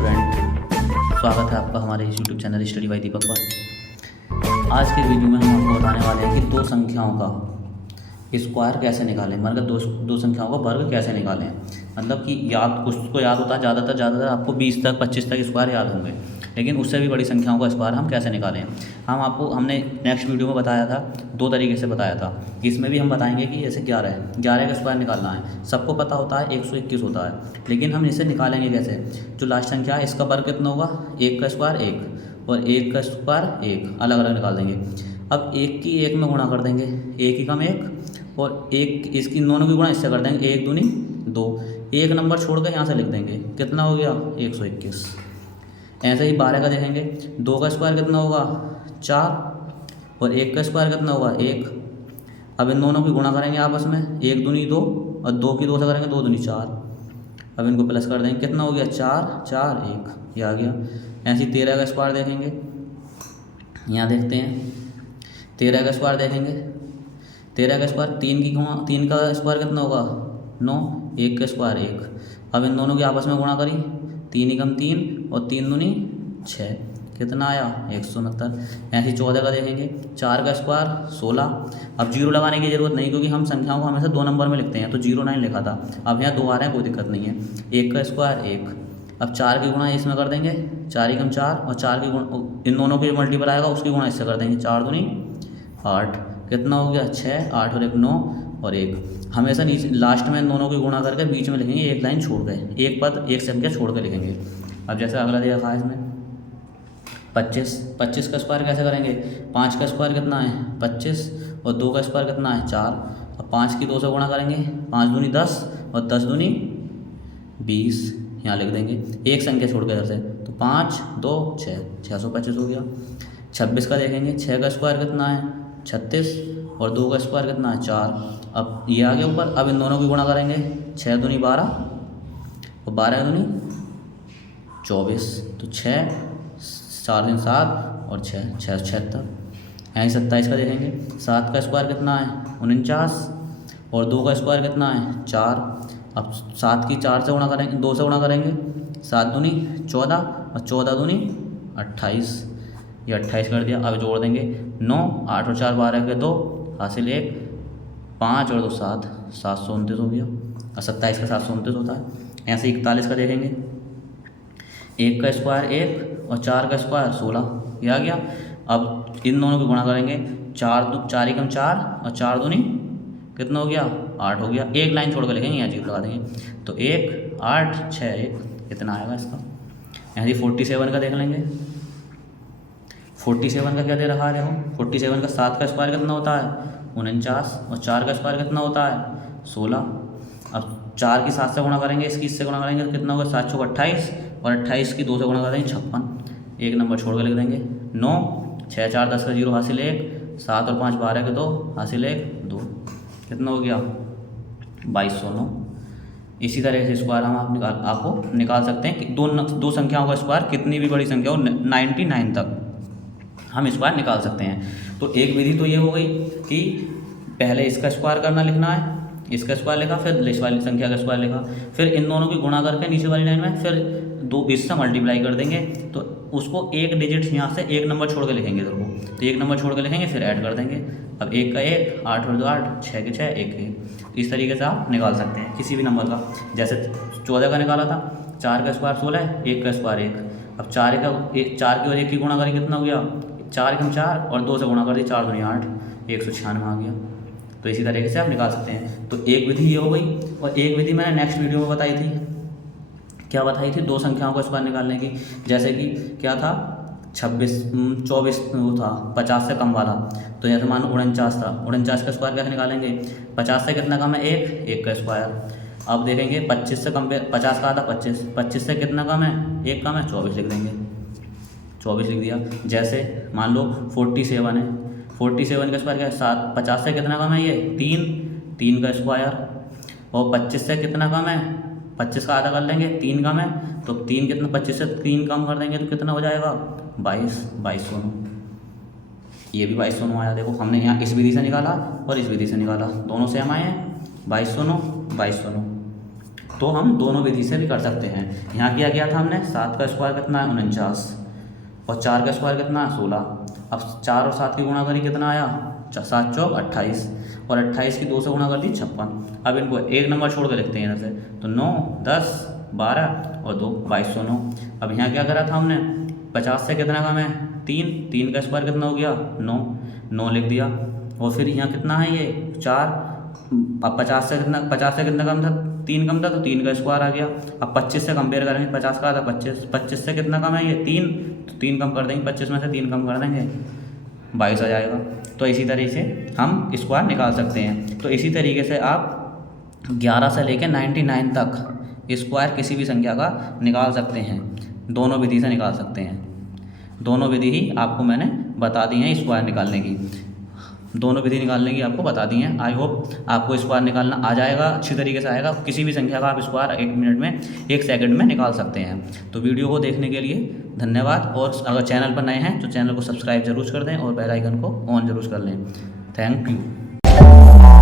Student, स्वागत है आपका हमारे इस यूट्यूब चैनल स्टडी बाय दीपक पर। आज के वीडियो में हम आपको बताने वाले हैं कि दो संख्याओं का स्क्वायर कैसे निकालें, मतलब दो संख्याओं का वर्ग कैसे निकालें। मतलब कि याद कुछ को याद होता है, ज़्यादातर आपको 20 तक 25 तक स्क्वायर याद होंगे, लेकिन उससे भी बड़ी संख्याओं का स्क्वायर हम कैसे निकालें। हमने नेक्स्ट वीडियो में बताया था, दो तरीके से बताया था। इसमें भी हम बताएंगे कि जैसे 11 का स्क्वायर निकालना है। सबको पता होता है 121 होता है, लेकिन हम इसे निकालेंगे कैसे। जो लास्ट संख्या है इसका वर्ग कितना होगा, 1 का स्क्वायर 1 और 1 का स्क्वायर 1, अलग अलग निकाल देंगे। अब 1 की 1 में गुणा कर देंगे, 1 ही कम 1 और 1 इसकी दोनों की गुणा इससे कर देंगे, 1 दूनी 2। एक नंबर छोड़ कर यहाँ से लिख देंगे, कितना हो गया 121। ऐसे ही 12 का देखेंगे, 2 का स्क्वायर कितना होगा 4 और 1 का स्क्वायर कितना होगा 1। अब इन दोनों की गुणा करेंगे आपस में, 1 दूनी 2 और 2 की 2 से करेंगे 2 दूनी 4। अब इनको प्लस कर देंगे, कितना हो गया 4 4 1, ये आ गया। ऐसे ही 13 का स्क्वायर देखेंगे, यहाँ देखते हैं 13 का स्क्वायर देखेंगे। 13 का स्क्वायर 3 का स्क्वायर कितना होगा 9, 1 का स्क्वायर 1। अब इन दोनों की आपस में गुणा करी, 3 ही कम 3 और 3 दूनी 6, कितना आया 169। ऐसे ही 14 का देखेंगे, 4 का स्क्वायर 16। अब जीरो लगाने की ज़रूरत नहीं, क्योंकि हम संख्याओं को हमेशा 2 नंबर में लिखते हैं, तो 09 लिखा था। अब यहाँ 2 आ रहे हैं, कोई दिक्कत नहीं है। 1 का स्क्वायर 1। अब 4 की गुणा इसमें कर देंगे, 4 ही कम 4 और 4 की गुणा इन दोनों की मल्टीपल आएगा उसकी गुणा इससे कर देंगे, 4 दूनी 8, कितना हो गया 6 8 और 1 9 और 1। हमेशा नीचे लास्ट में इन दोनों की गुणा करके बीच में लिखेंगे, एक लाइन छोड़ गए, एक पद एक संख्या छोड़ कर लिखेंगे। अब जैसे अगला दिया था इसमें 25 का स्क्वायर कैसे करेंगे। 5 का स्क्वायर कितना है 25 और 2 का स्क्वायर कितना है 4। अब 5 की 2 से गुणा करेंगे, 5 दूनी 10 और 10 दूनी 20, यहाँ लिख देंगे एक संख्या छोड़ के इधर से, तो 5 2 6 625 हो गया। 26 का देखेंगे, 6 का स्क्वायर कितना है 36 और 2 का स्क्वायर कितना है 4। अब ये आ गया ऊपर। अब इन दोनों की गुणा करेंगे, 6 दूनी 12 और 12 दूनी 24, तो 6 4 दिन 7 और 6 76। यहाँ 27 का देखेंगे, 7 का स्क्वायर कितना है 49 और 2 का स्क्वायर कितना है 4। अब 7 की 4 से गुणा करेंगे, 2 से गुणा करेंगे, 7 दूनी 14 और 14 दूनी 28, ये 28 कर दिया। अब जोड़ देंगे 9 8 और 4 12 के 2 हासिल 1, 5 और 2 7 729 हो गया। और 27 का 729 होता है। ऐसे 41 का देखेंगे, 1 का स्क्वायर 1 और 4 का स्क्वायर 16, ये आ गया। अब इन दोनों की गुणा करेंगे, 4 ही कम 4 और 4 दूनी कितना हो गया 8 हो गया। एक लाइन छोड़ कर लिखेंगे, यहाँ जीरो लगा देंगे, तो 1 8 6 1, इतना आएगा इसका। ऐसे 47 का देख लेंगे। 47 का क्या दे रखा है देखो, 47 का 7 का स्क्वायर कितना होता है 49 और 4 का स्क्वायर कितना होता है 16। अब 4 की 7 से गुणा करेंगे, इसकी इससे गुणा करेंगे तो कितना होगा 7 6 28 और 28 की 2 से गुणा कर देंगे 56, एक नंबर छोड़ कर लिख देंगे 9 6 4 10 का 0 हासिल 1, 7 और 5 12 के 2 हासिल 1 2, कितना हो गया 2209। इसी तरह से स्क्वायर हम आपको निकाल सकते हैं कि दो संख्याओं का स्क्वायर कितनी भी बड़ी संख्या हो 99 तक हम स्क्वायर निकाल सकते हैं। तो एक विधि तो ये हो गई कि पहले इसका स्क्वायर करना लिखना है, इसका स्क्वायर लिखा, फिर इस वाली संख्या का स्क्वायर लिखा, फिर इन दोनों की गुणा करके नीचे वाली लाइन में फिर 2 इससे मल्टीप्लाई कर देंगे, तो उसको एक डिजिट यहाँ से एक नंबर छोड़ के लिखेंगे इधर को, तो एक नंबर छोड़ के लिखेंगे, फिर ऐड कर देंगे। अब 1 का 1 8 और 2 8 6 के 6 1 1, इस तरीके से आप निकाल सकते हैं किसी भी नंबर का। जैसे 14 का निकाला था, 4 का स्क्वायर 16, 1 का स्क्वायर 1। अब 4 की और 1 की गुणा करें, कितना हो गया 4 कम 4 और 2 से गुणा कर दी 4 दूनी 8, 196 आ गया। तो इसी तरीके से आप निकाल सकते हैं। तो एक विधि ये हो गई, और एक विधि मैंने नेक्स्ट वीडियो में बताई थी। क्या बताई थी, दो संख्याओं का स्क्वायर निकालने की। जैसे कि क्या था 24 वो था 50 से कम वाला, तो जैसे मानो 49 था, 49 का स्क्वायर कैसे निकालेंगे, 50 से कितना कम है 1 का स्क्वायर। अब देखेंगे 25 से कम, 50 का आधा 25 से कितना कम है 1 कम है 24 लिख देंगे, 24 लिख दिया। जैसे मान लो 47 है, 47 का स्क्वायर क्या है 7, 50 से कितना कम है ये 3 का स्क्वायर, और 25 से कितना कम है 25 का आधा कर लेंगे 3 कम है, तो 3 कितना 25 से 3 कम कर देंगे तो कितना हो जाएगा 2209। ये भी 2209 आया। देखो हमने यहाँ इस विधि से निकाला और इस विधि से निकाला, दोनों सेम आए हैं 2209 2209। तो हम दोनों विधि से भी कर सकते हैं। यहाँ किया गया था हमने 7 का स्क्वायर कितना है 49 और 4 का स्क्वायर कितना है 16। अब 4 और 7 की गुणा करी कितना आया 7 चौक 28 और 28 की 2 से गुणा कर दी 56। अब इनको एक नंबर छोड़ के लिखते हैं यहाँ से, तो 9 10 12 और 2 2209। अब यहाँ क्या करा था हमने 50 से कितना कम है 3 का स्क्वायर कितना हो गया 9 लिख दिया। और फिर यहाँ कितना है ये 4। अब 50 से कितना कम था 3 कम था तो 3 का स्क्वायर आ गया। अब 25 से कंपेयर करेंगे 50 का था 25 से कितना कम है ये 3, तो 3 कम कर देंगे 25 में से 3 कम कर देंगे 22 आ जाएगा। तो इसी तरीके से हम स्क्वायर निकाल सकते हैं। तो इसी तरीके से आप 11 से लेकर 99 तक स्क्वायर किसी भी संख्या का निकाल सकते हैं, दोनों विधि से निकाल सकते हैं। दोनों विधि ही आपको मैंने बता दी हैं स्क्वायर निकालने की, दोनों विधि निकालने की आपको बता दी हैं। आई होप आपको स्क्वायर निकालना आ जाएगा, अच्छी तरीके से आएगा। किसी भी संख्या का आप स्क्वायर 1 मिनट में 1 सेकंड में निकाल सकते हैं। तो वीडियो को देखने के लिए धन्यवाद, और अगर चैनल पर नए हैं तो चैनल को सब्सक्राइब जरूर कर दें और बेल आइकन को ऑन जरूर कर लें। Thank you.